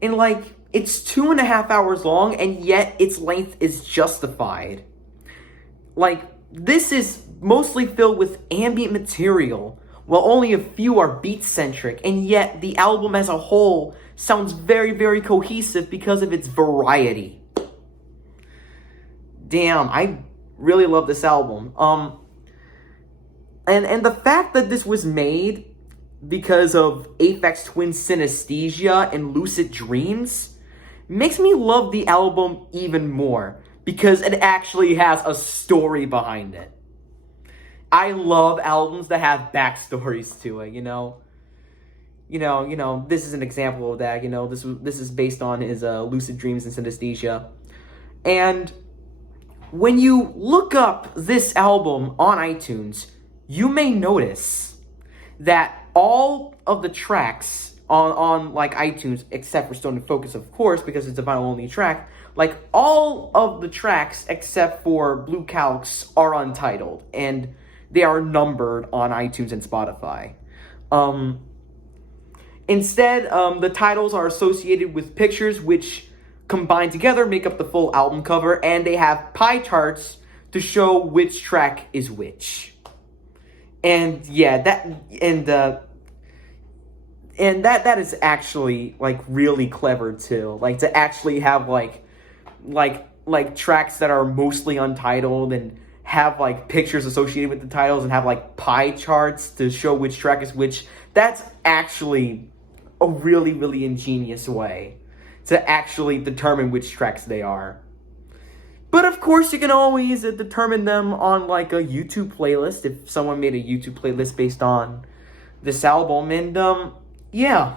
And, like, it's 2.5 hours long, and yet its length is justified. Like, this is mostly filled with ambient material, while only a few are beat-centric, and yet the album as a whole sounds very, very cohesive because of its variety. Damn, I really love this album. And the fact that this was made because of Aphex Twin synesthesia and lucid dreams makes me love the album even more, because it actually has a story behind it. I love albums that have backstories to it, you know? This is an example of that, you know? This is based on his lucid dreams and synesthesia. And when you look up this album on iTunes, you may notice that all of the tracks on like iTunes, except for Stone and Focus, of course, because it's a vinyl-only track, like, all of the tracks except for Blue Calx are untitled, and they are numbered on iTunes and Spotify. Instead, the titles are associated with pictures which combined together make up the full album cover, and they have pie charts to show which track is which. And yeah, that is actually, like, really clever too. Like, to actually have like tracks that are mostly untitled and have like pictures associated with the titles and have like pie charts to show which track is which. That's actually a really, really ingenious way to actually determine which tracks they are. But of course, you can always determine them on like a YouTube playlist if someone made a YouTube playlist based on this album. And yeah,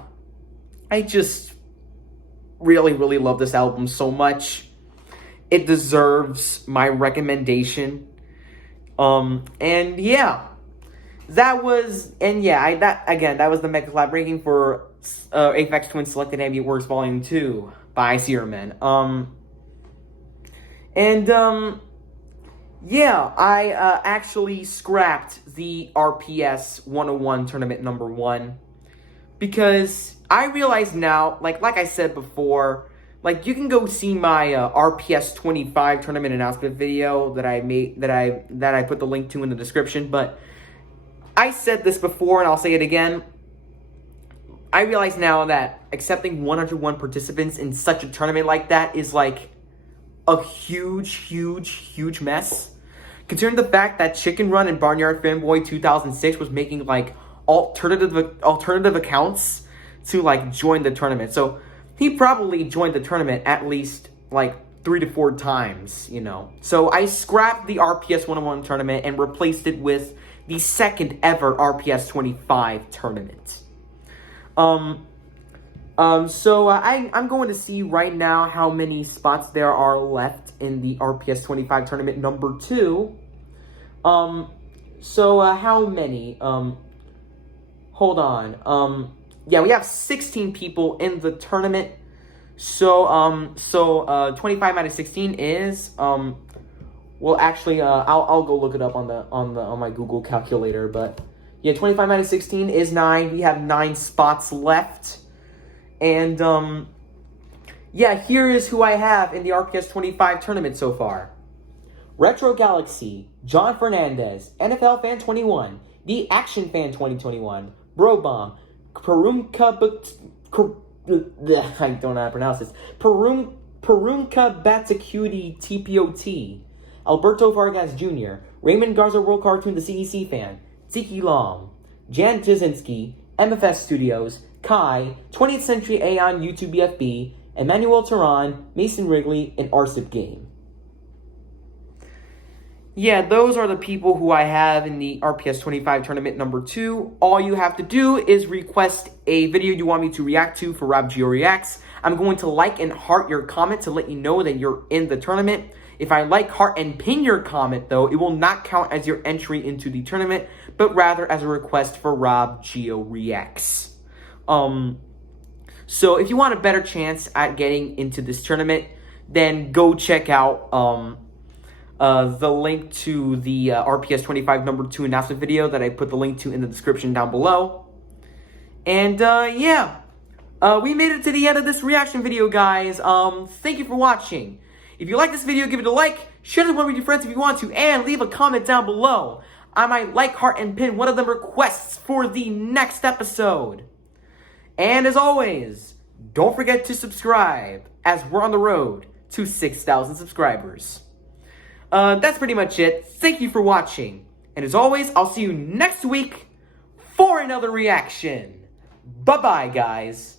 I just really, really love this album so much. It deserves my recommendation. And yeah, that was the Megacollab ranking for Aphex Twin Selected Ambient Works Volume 2 by rum3n. Yeah, I actually scrapped the RPS 101 tournament number 1 because I realize now, like I said before, like, you can go see my RPS 25 tournament announcement video that I made, that I put the link to in the description. But I said this before, and I'll say it again. I realize now that accepting 101 participants in such a tournament like that is like a huge, huge, huge mess. Considering the fact that Chicken Run and Barnyard Fanboy 2006 was making like alternative accounts to like join the tournament. So he probably joined the tournament at least like 3 to 4 times, you know. So I scrapped the RPS 101 tournament and replaced it with the second ever RPS 25 tournament. I'm going to see right now how many spots there are left in the RPS 25 tournament number 2. How many? Hold on. Yeah, we have 16 people in the tournament. So 25 minus 16 is, well, actually, I'll go look it up on my Google calculator, but yeah, 25 minus 16 is 9. We have 9 spots left. And, yeah, here is who I have in the RPS 25 tournament so far. Retro Galaxy, John Fernandez, NFL Fan 21, The Action Fan 2021, Brobomb, I don't know how to pronounce this. Perumka Batacuti TPOT, Alberto Vargas Jr., Raymond Garza World Cartoon the CEC Fan, Tiki Long, Jan Jasinski, MFS Studios, Kai, 20th Century Aeon YouTube BFB, Emmanuel Tehran, Mason Wrigley, and Arsip Game. Yeah, those are the people who I have in the RPS 25 tournament number 2. All you have to do is request a video you want me to react to for RobGioReacts. I'm going to like and heart your comment to let you know that you're in the tournament. If I like, heart, and pin your comment, though, it will not count as your entry into the tournament, but rather as a request for RobGioReacts. So if you want a better chance at getting into this tournament, then go check out the link to the RPS 25 number 2 announcement video that I put the link to in the description down below. And yeah, we made it to the end of this reaction video, guys. Thank you for watching. If you like this video, give it a like, share this one with your friends if you want to, and leave a comment down below. I might like, heart, and pin one of them requests for the next episode. And as always, don't forget to subscribe, as we're on the road to 6,000 subscribers. That's pretty much it. Thank you for watching. And as always, I'll see you next week for another reaction. Bye-bye, guys.